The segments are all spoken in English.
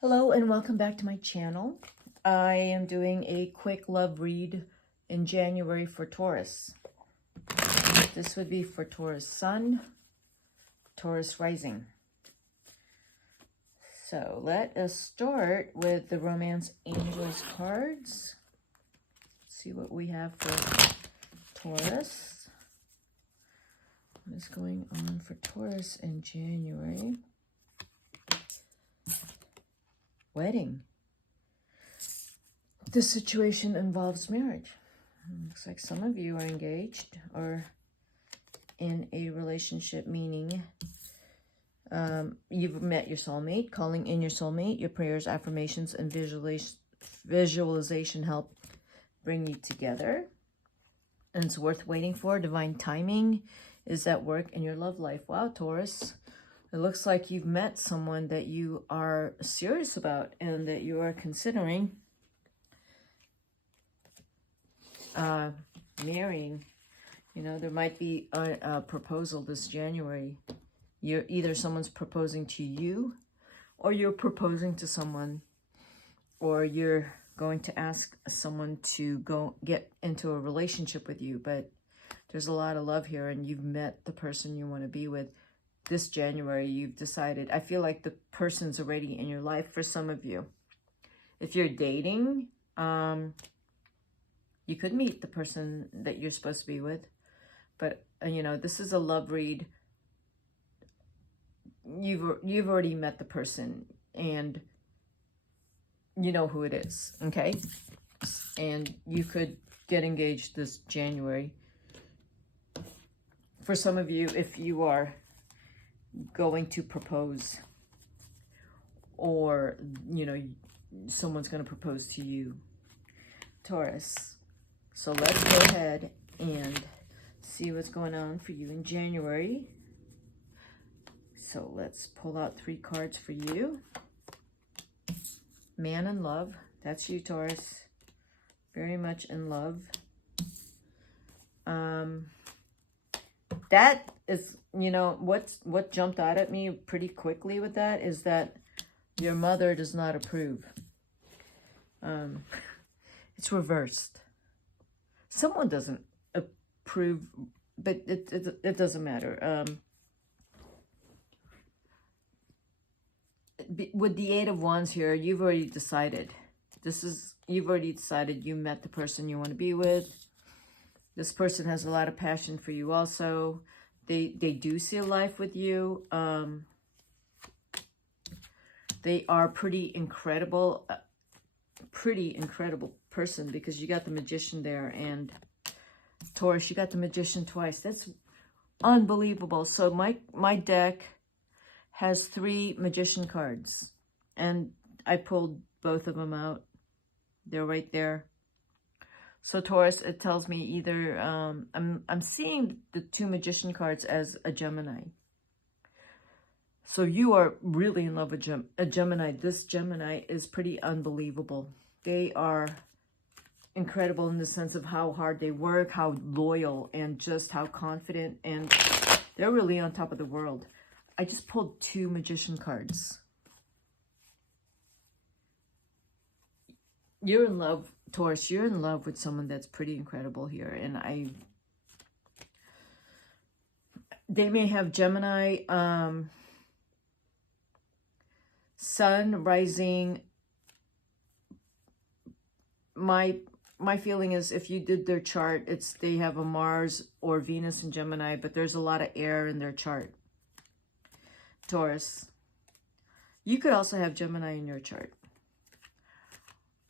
Hello and welcome back to my channel. I am doing a quick love read in January for Taurus. This would be for Taurus Sun, Taurus Rising. So let us start with the Romance Angels cards. Let's see what we have for Taurus. What is going on for Taurus in January? Wedding. This situation involves marriage. Looks like some of you are engaged or in a relationship, meaning you've met your soulmate, calling in your soulmate. Your prayers, affirmations, and visualization help bring you together. And it's worth waiting for. Divine timing is at work in your love life. Wow, Taurus. It looks like you've met someone that you are serious about and that you are considering marrying. You know, there might be a proposal this January. Either someone's proposing to you, or you're proposing to someone, or you're going to ask someone to go get into a relationship with you. But there's a lot of love here, and you've met the person you want to be with. This January, you've decided. I feel like the person's already in your life for some of you. If you're dating, you could meet the person that you're supposed to be with. But, you know, this is a love read. You've already met the person, and you know who it is, okay? And you could get engaged this January. For some of you, if you are going to propose, or you know, someone's going to propose to you, Taurus. So let's go ahead and see what's going on for you in January. So let's pull out 3 cards for you. Man in love. That's you, Taurus. Very much in love. That is, you know, what jumped out at me pretty quickly with that is that your mother does not approve. It's reversed. Someone doesn't approve, but it doesn't matter. With the 8 of Wands here, you've already decided. You've already decided you met the person you want to be with. This person has a lot of passion for you also. They do see a life with you. They are pretty incredible person, because you got the Magician there, and Taurus, you got the Magician twice. That's unbelievable. So my deck has 3 Magician cards, and I pulled both of them out. They're right there. So Taurus, it tells me either I'm seeing the 2 Magician cards as a Gemini. So you are really in love with a Gemini. This Gemini is pretty unbelievable. They are incredible in the sense of how hard they work, how loyal, and just how confident, and they're really on top of the world. I just pulled 2 Magician cards. You're in love, Taurus. You're in love with someone that's pretty incredible here. And they may have Gemini, Sun, Rising. My feeling is, if you did their chart, they have a Mars or Venus in Gemini, but there's a lot of air in their chart. Taurus. You could also have Gemini in your chart.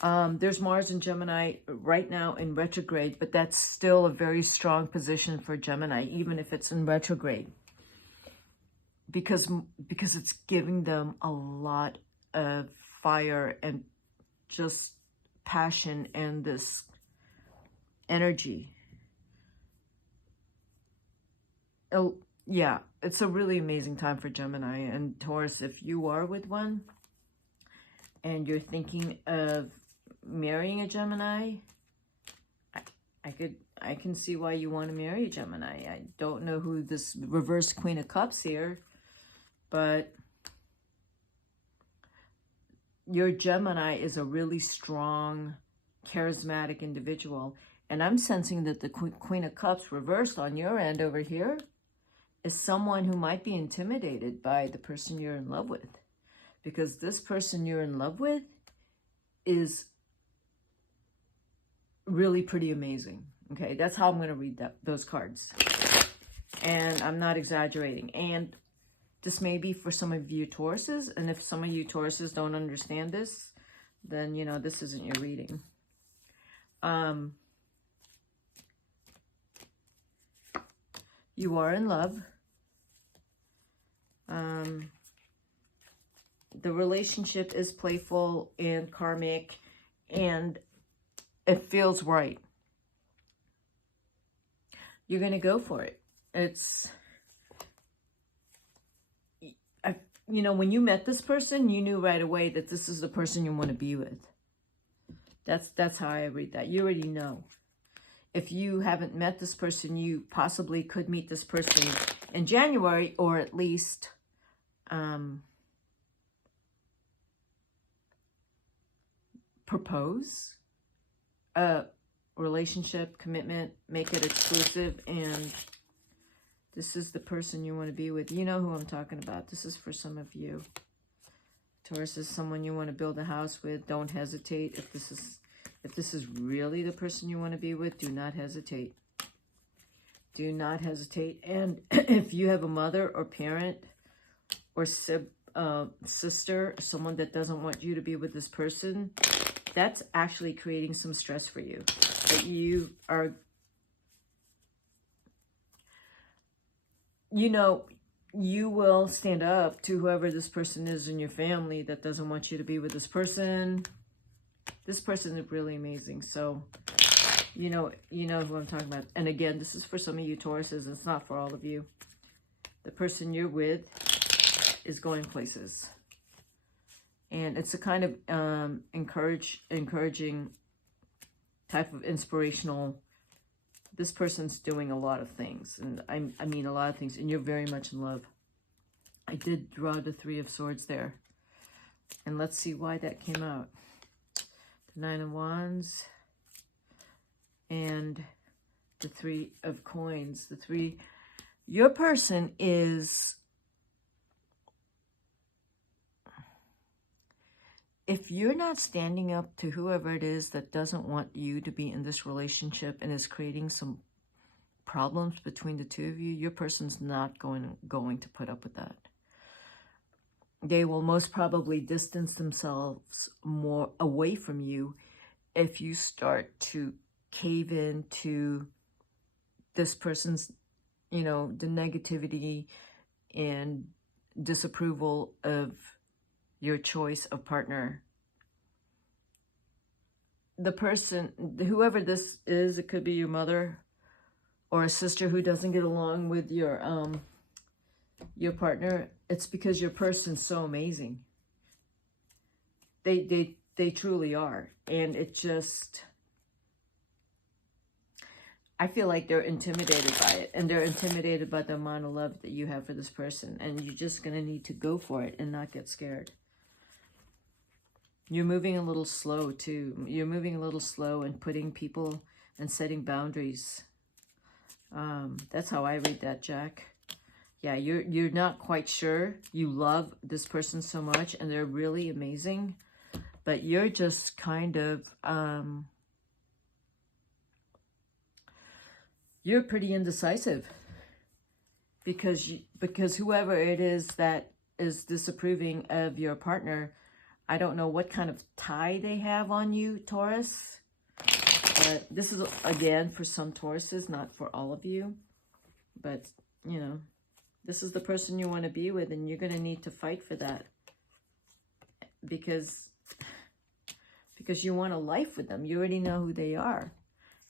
There's Mars in Gemini right now in retrograde, but that's still a very strong position for Gemini, even if it's in retrograde, because it's giving them a lot of fire and just passion and this energy. Oh, yeah, it's a really amazing time for Gemini. And Taurus, if you are with one and you're thinking of marrying a Gemini, I can see why you want to marry a Gemini. I don't know who this reverse Queen of Cups here, but your Gemini is a really strong, charismatic individual. And I'm sensing that the Queen of Cups reversed on your end over here is someone who might be intimidated by the person you're in love with. Because this person you're in love with is really pretty amazing. Okay, that's how I'm going to read those cards. And I'm not exaggerating. And this may be for some of you Tauruses. And if some of you Tauruses don't understand this, then, you know, this isn't your reading. You are in love. The relationship is playful and karmic, and it feels right. You're going to go for it. It's, you know, when you met this person, you knew right away that this is the person you want to be with. That's how I read that. You already know. If you haven't met this person, you possibly could meet this person in January, or at least propose a relationship, commitment, make it exclusive, and this is the person you want to be with. You know who I'm talking about. This is for some of you. Taurus is someone you want to build a house with. Don't hesitate. If this is really the person you want to be with, do not hesitate. Do not hesitate. And if you have a mother or parent or sister, someone that doesn't want you to be with this person, that's actually creating some stress for you. That you are, you know, you will stand up to whoever this person is in your family that doesn't want you to be with this person. This person is really amazing. So, you know who I'm talking about. And again, this is for some of you Tauruses. It's not for all of you. The person you're with is going places. And it's a kind of encouraging type of inspirational. This person's doing a lot of things. And I mean a lot of things. And you're very much in love. I did draw the Three of Swords there. And let's see why that came out. The Nine of Wands. And the Three of Coins. Your person is, if you're not standing up to whoever it is that doesn't want you to be in this relationship and is creating some problems between the two of you, your person's not going to put up with that. They will most probably distance themselves more away from you if you start to cave into this person's, you know, the negativity and disapproval of your choice of partner. The person, whoever this is, it could be your mother or a sister who doesn't get along with your partner. It's because your person's so amazing. They truly are. And it just, I feel like they're intimidated by it. And they're intimidated by the amount of love that you have for this person. And you're just going to need to go for it and not get scared. You're moving a little slow, too. You're moving a little slow and putting people and setting boundaries. That's how I read that, Jack. Yeah, you're not quite sure. You love this person so much, and they're really amazing. But you're just kind of, you're pretty indecisive. Because whoever it is that is disapproving of your partner, I don't know what kind of tie they have on you, Taurus. But this is, again, for some Tauruses, not for all of you. But, you know, this is the person you want to be with, and you're going to need to fight for that. Because you want a life with them. You already know who they are.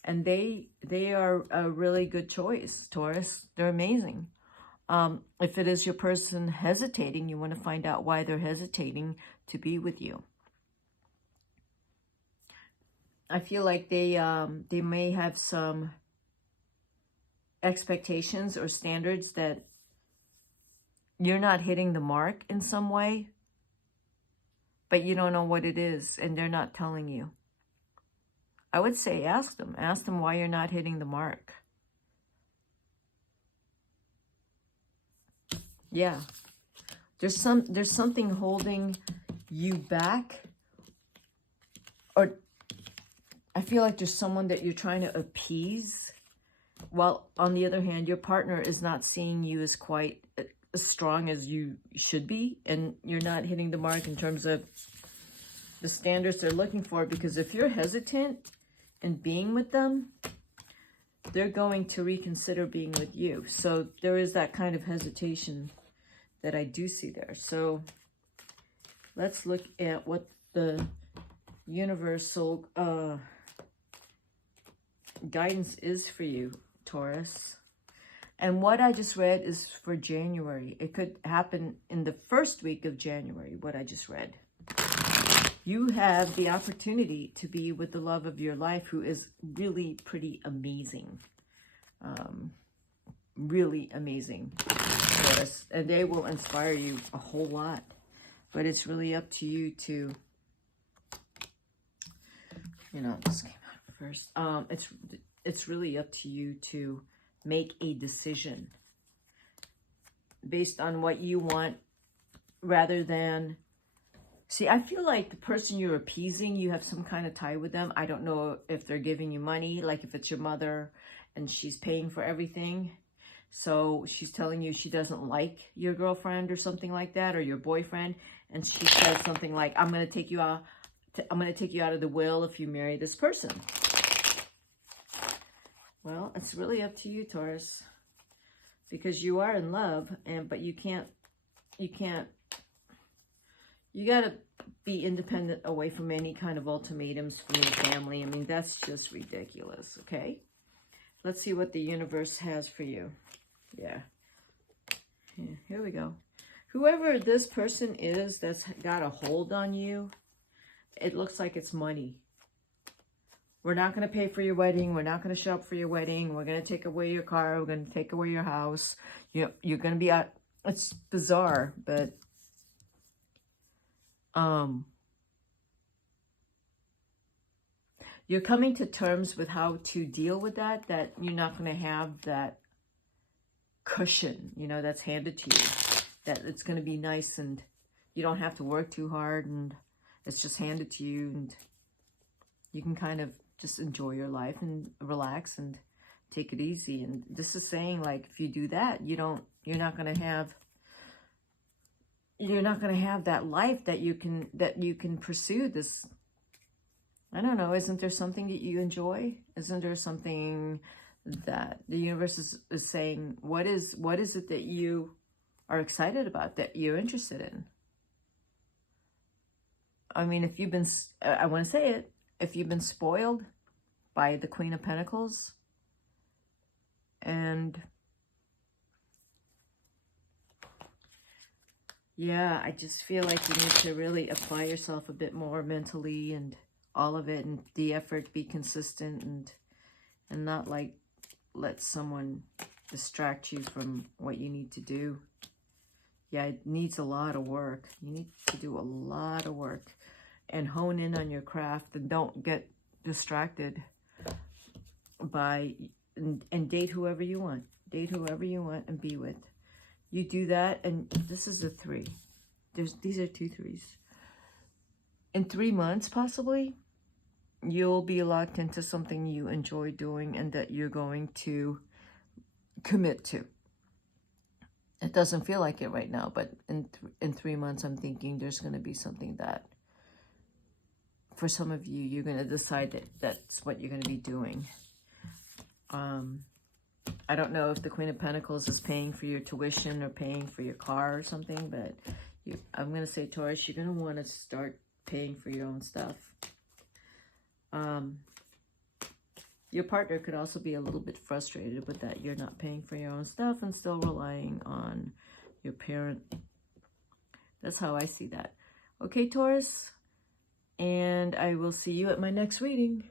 And they are a really good choice, Taurus. They're amazing. If it is your person hesitating, you want to find out why they're hesitating to be with you. I feel like they may have some expectations or standards that you're not hitting the mark in some way. but you don't know what it is, and they're not telling you. I would say ask them. Ask them why you're not hitting the mark. Yeah. There's something holding you back. Or I feel like there's someone that you're trying to appease. While on the other hand, your partner is not seeing you as quite as strong as you should be. And you're not hitting the mark in terms of the standards they're looking for. Because if you're hesitant in being with them, they're going to reconsider being with you. So there is that kind of hesitation that I do see there. So let's look at what the universal guidance is for you, Taurus. And what I just read is for January. It could happen in the first week of January, what I just read. You have the opportunity to be with the love of your life, who is really pretty amazing. Really amazing, Taurus. And they will inspire you a whole lot. But it's really up to you to, you know, this came out first. It's really up to you to make a decision based on what you want, rather than, see, I feel like the person you're appeasing, you have some kind of tie with them. I don't know if they're giving you money, like if it's your mother and she's paying for everything. So she's telling you she doesn't like your girlfriend or something like that, or your boyfriend. And she says something like, I'm going to take you out. I'm going to take you out of the will if you marry this person. Well, it's really up to you, Taurus, because you are in love, but you got to be independent, away from any kind of ultimatums from your family. I mean, that's just ridiculous, okay? Let's see what the universe has for you. Yeah, here we go. Whoever this person is that's got a hold on you, it looks like it's money. We're not going to pay for your wedding. We're not going to show up for your wedding. We're going to take away your car. We're going to take away your house. You're going to be out. It's bizarre, but you're coming to terms with how to deal with that you're not going to have that cushion, you know, that's handed to you. That it's going to be nice and you don't have to work too hard and it's just handed to you, and you can kind of just enjoy your life and relax and take it easy. And this is saying, like, if you do that, you're not going to have that life that you can pursue this. I don't know. Isn't there something that you enjoy? Isn't there something that the universe is saying, what is it that you are excited about, that you're interested in? I mean, if you've been, I want to say it, if you've been spoiled by the Queen of Pentacles, and yeah, I just feel like you need to really apply yourself a bit more mentally and all of it, and the effort, be consistent, and not like let someone distract you from what you need to do. Yeah, it needs a lot of work. You need to do a lot of work and hone in on your craft, and don't get distracted by, and date whoever you want. Date whoever you want and be with. You do that, and this is a 3. These are 2 3s. In 3 months, possibly, you'll be locked into something you enjoy doing and that you're going to commit to. It doesn't feel like it right now, but in 3 months, I'm thinking there's going to be something that, for some of you, you're going to decide that that's what you're going to be doing. I don't know if the Queen of Pentacles is paying for your tuition or paying for your car or something, but I'm going to say, Taurus, you're going to want to start paying for your own stuff. Your partner could also be a little bit frustrated with that. You're not paying for your own stuff and still relying on your parent. That's how I see that. Okay, Taurus, and I will see you at my next reading.